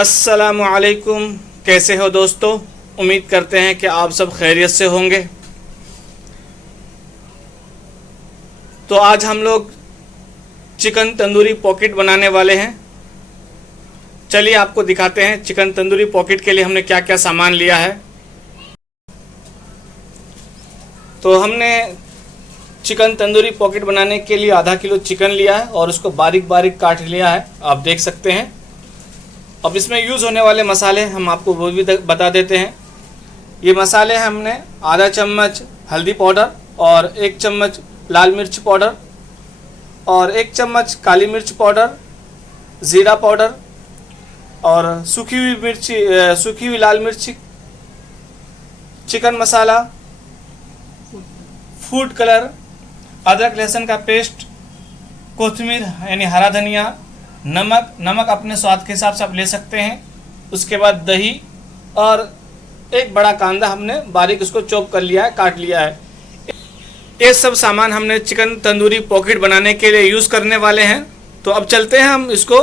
अस्सलामुअलैकुम। कैसे हो दोस्तों? उम्मीद करते हैं कि आप सब खैरियत से होंगे। तो आज हम लोग चिकन तंदूरी पॉकेट बनाने वाले हैं। चलिए आपको दिखाते हैं चिकन तंदूरी पॉकेट के लिए हमने क्या क्या सामान लिया है। तो हमने चिकन तंदूरी पॉकेट बनाने के लिए आधा किलो चिकन लिया है और उसको बारीक बारीक काट लिया है, आप देख सकते हैं। अब इसमें यूज़ होने वाले मसाले हम आपको वो भी बता देते हैं। ये मसाले हमने आधा चम्मच हल्दी पाउडर और 1 चम्मच लाल मिर्च पाउडर और 1 चम्मच काली मिर्च पाउडर, ज़ीरा पाउडर और सूखी हुई लाल मिर्ची, चिकन मसाला, फूड कलर, अदरक लहसुन का पेस्ट, कोथिमीर यानी हरा धनिया, नमक अपने स्वाद के हिसाब से आप ले सकते हैं। उसके बाद दही और एक बड़ा कांदा हमने बारीक उसको चॉप कर लिया है, काट लिया है। ये सब सामान हमने चिकन तंदूरी पॉकेट बनाने के लिए यूज़ करने वाले हैं। तो अब चलते हैं हम इसको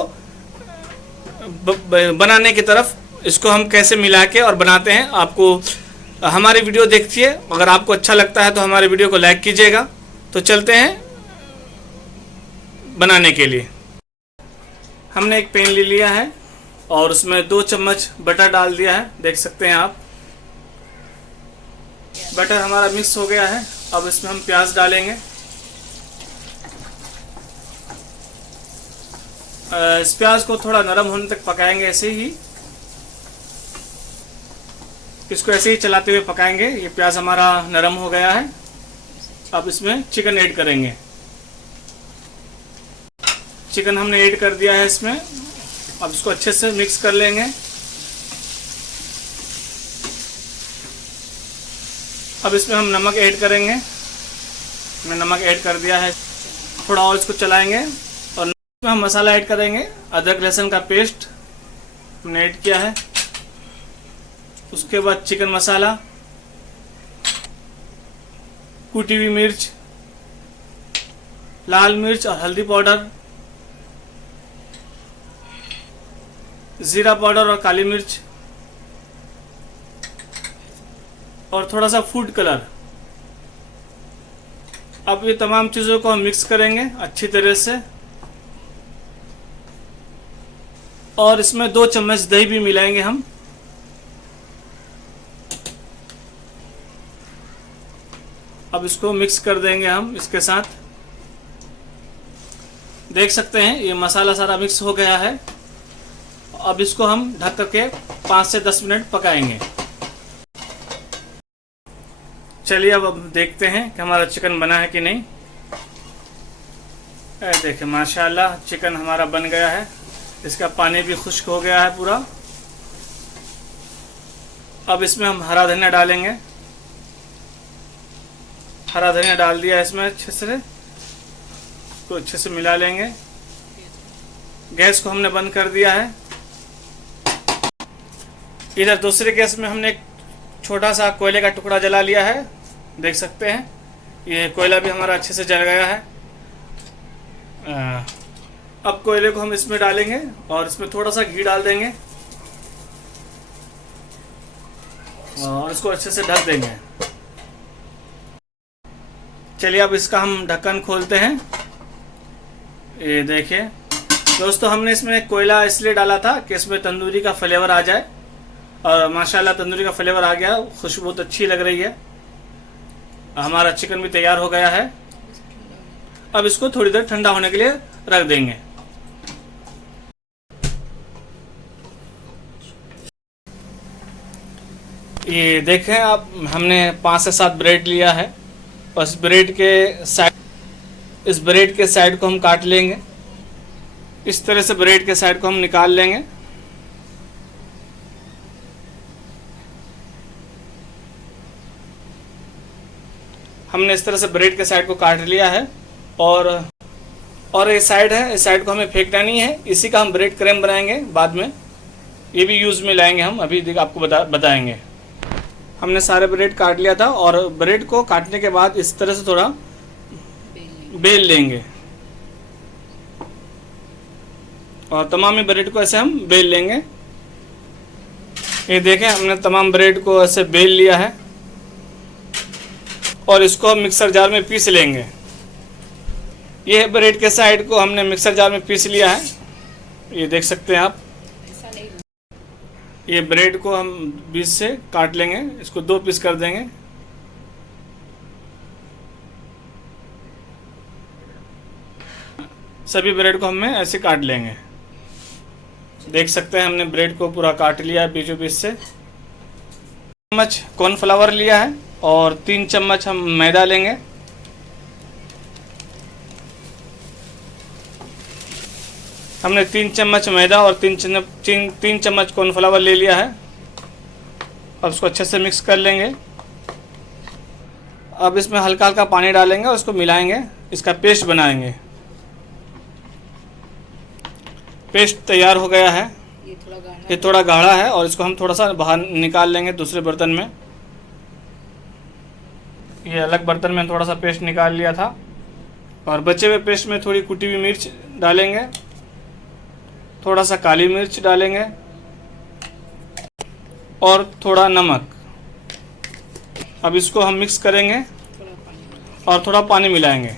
बनाने की तरफ। इसको हम कैसे मिला के और बनाते हैं, आपको हमारी वीडियो देखिए। अगर आपको अच्छा लगता है तो हमारे वीडियो को लाइक कीजिएगा। तो चलते हैं बनाने के लिए। हमने एक पैन ले लिया है और उसमें 2 चम्मच बटर डाल दिया है, देख सकते हैं आप। बटर हमारा मिक्स हो गया है। अब इसमें हम प्याज डालेंगे। इस प्याज को थोड़ा नरम होने तक पकाएंगे, ऐसे ही इसको ऐसे ही चलाते हुए पकाएंगे। ये प्याज हमारा नरम हो गया है। अब इसमें चिकन ऐड करेंगे। चिकन हमने ऐड कर दिया है इसमें। अब इसको अच्छे से मिक्स कर लेंगे। अब इसमें हम नमक ऐड करेंगे। मैंने नमक ऐड कर दिया है। थोड़ा और इसको चलाएंगे और इसमें हम मसाला ऐड करेंगे। अदरक लहसुन का पेस्ट हमने ऐड किया है। उसके बाद चिकन मसाला, कुटी हुई मिर्च, लाल मिर्च और हल्दी पाउडर, ज़ीरा पाउडर और काली मिर्च और थोड़ा सा फूड कलर। अब ये तमाम चीज़ों को हम मिक्स करेंगे अच्छी तरह से और इसमें 2 चम्मच दही भी मिलाएंगे हम। अब इसको मिक्स कर देंगे हम इसके साथ। देख सकते हैं ये मसाला सारा मिक्स हो गया है। अब इसको हम ढक करके 5 से 10 मिनट पकाएंगे। चलिए अब देखते हैं कि हमारा चिकन बना है कि नहीं। देखिए माशाल्लाह चिकन हमारा बन गया है। इसका पानी भी खुश्क हो गया है पूरा। अब इसमें हम हरा धनिया डालेंगे। हरा धनिया डाल दिया इसमें अच्छे से, तो अच्छे से मिला लेंगे। गैस को हमने बंद कर दिया है। इधर दूसरे गैस में हमने एक छोटा सा कोयले का टुकड़ा जला लिया है, देख सकते हैं। ये कोयला भी हमारा अच्छे से जल गया है। अब कोयले को हम इसमें डालेंगे और इसमें थोड़ा सा घी डाल देंगे और इसको अच्छे से ढक देंगे। चलिए अब इसका हम ढक्कन खोलते हैं। ये देखिए दोस्तों, हमने इसमें कोयला इसलिए डाला था कि इसमें तंदूरी का फ्लेवर आ जाए और माशाल्लाह तंदूरी का फ्लेवर आ गया। खुशबू बहुत अच्छी लग रही है। हमारा चिकन भी तैयार हो गया है। अब इसको थोड़ी देर ठंडा होने के लिए रख देंगे। ये देखें आप, हमने 5 से 7 ब्रेड लिया है और इस ब्रेड के साइड को हम काट लेंगे। इस तरह से ब्रेड के साइड को हम निकाल लेंगे। हमने इस तरह से ब्रेड के साइड को काट लिया है और ये साइड है, इस साइड को हमें फेंकना नहीं है। इसी का हम ब्रेड क्रैम्ब बनाएंगे बाद में। ये भी यूज़ में लाएंगे हम, अभी आपको बताएंगे। हमने सारे ब्रेड काट लिया था और ब्रेड को काटने के बाद इस तरह से थोड़ा बेल लेंगे और तमाम ब्रेड को ऐसे हम बेल लेंगे ये देखें, हमने तमाम ब्रेड को ऐसे बेल लिया है और इसको हम मिक्सर जार में पीस लेंगे। ये ब्रेड के साइड को हमने मिक्सर जार में पीस लिया है, ये देख सकते हैं आप। ये ब्रेड को हम बीच से काट लेंगे, इसको 2 पीस कर देंगे। सभी ब्रेड को हमें ऐसे काट लेंगे। देख सकते हैं हमने ब्रेड को पूरा काट लिया है बीचों बीच से। चम्मच कॉर्नफ्लावर लिया है और 3 चम्मच हम मैदा लेंगे। हमने 3 चम्मच मैदा और 3 चम्मच कॉर्नफ्लावर ले लिया है। अब इसको अच्छे से मिक्स कर लेंगे। अब इसमें हल्का हल्का पानी डालेंगे और इसको मिलाएंगे, इसका पेस्ट बनाएंगे। पेस्ट तैयार हो गया है। ये थोड़ा गाढ़ा है और इसको हम थोड़ा सा बाहर निकाल लेंगे दूसरे बर्तन में। ये अलग बर्तन में थोड़ा सा पेस्ट निकाल लिया था और बचे हुए पेस्ट में थोड़ी कुटी हुई मिर्च डालेंगे, थोड़ा सा काली मिर्च डालेंगे और थोड़ा नमक। अब इसको हम मिक्स करेंगे और थोड़ा पानी मिलाएंगे।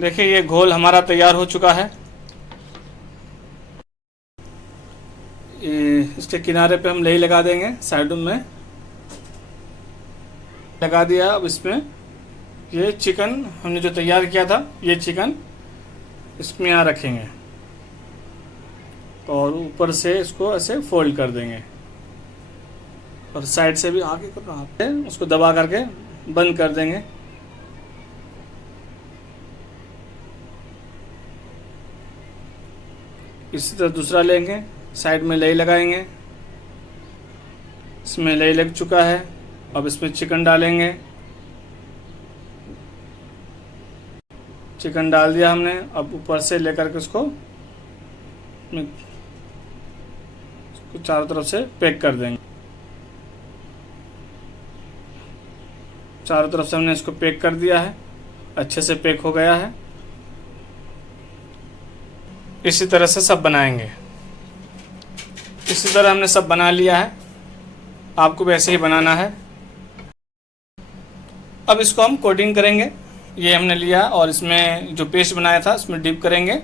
देखिए ये घोल हमारा तैयार हो चुका है। इसके किनारे पे हम लई लगा देंगे, साइडों में लगा दिया। अब इसमें ये चिकन हमने जो तैयार किया था, ये चिकन इसमें यहाँ रखेंगे और ऊपर से इसको ऐसे फोल्ड कर देंगे और साइड से भी आगे करना, उसको दबा करके बंद कर देंगे। इसी तरह दूसरा लेंगे, साइड में लई लगाएंगे। इसमें लई लग चुका है। अब इसमें चिकन डालेंगे। चिकन डाल दिया हमने। अब ऊपर से लेकर के उसको चारों तरफ से पैक कर देंगे। चारों तरफ से हमने इसको पैक कर दिया है, अच्छे से पैक हो गया है। इसी तरह से सब बनाएंगे। इसी तरह हमने सब बना लिया है, आपको भी ऐसे ही बनाना है। अब इसको हम कोटिंग करेंगे। ये हमने लिया और इसमें जो पेस्ट बनाया था इसमें डिप करेंगे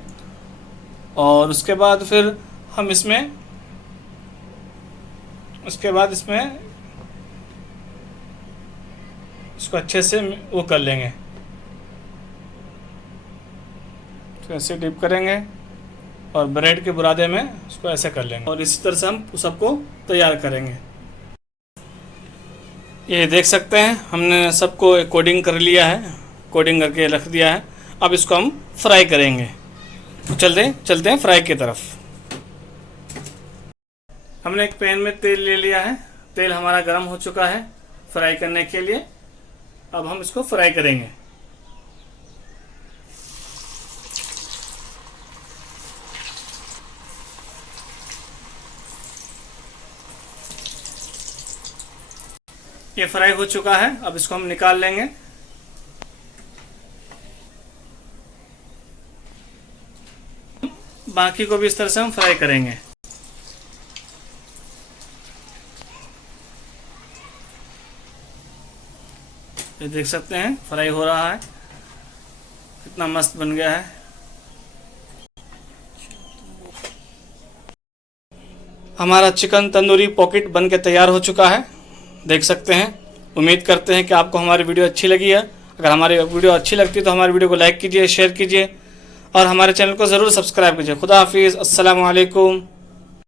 और उसके बाद फिर हम इसमें इसको अच्छे से वो कर लेंगे। तो ऐसे डिप करेंगे और ब्रेड के बुरादे में इसको ऐसे कर लेंगे और इसी तरह से हम सबको तैयार करेंगे। ये देख सकते हैं हमने सबको कोडिंग कर लिया है, कोडिंग करके रख दिया है। अब इसको हम फ्राई करेंगे। तो चलते हैं फ्राई की तरफ। हमने एक पैन में तेल ले लिया है, तेल हमारा गर्म हो चुका है फ्राई करने के लिए। अब हम इसको फ्राई करेंगे। ये फ्राई हो चुका है, अब इसको हम निकाल लेंगे। बाकी को भी इस तरह से हम फ्राई करेंगे। ये देख सकते हैं फ्राई हो रहा है, कितना मस्त बन गया है। हमारा चिकन तंदूरी पॉकेट बन के तैयार हो चुका है, देख सकते हैं। उम्मीद करते हैं कि आपको हमारी वीडियो अच्छी लगी है। अगर हमारी वीडियो अच्छी लगती है तो हमारी वीडियो को लाइक कीजिए, शेयर कीजिए और हमारे चैनल को ज़रूर सब्सक्राइब कीजिए। खुदा हाफिज़, अस्सलामु अलैकुम।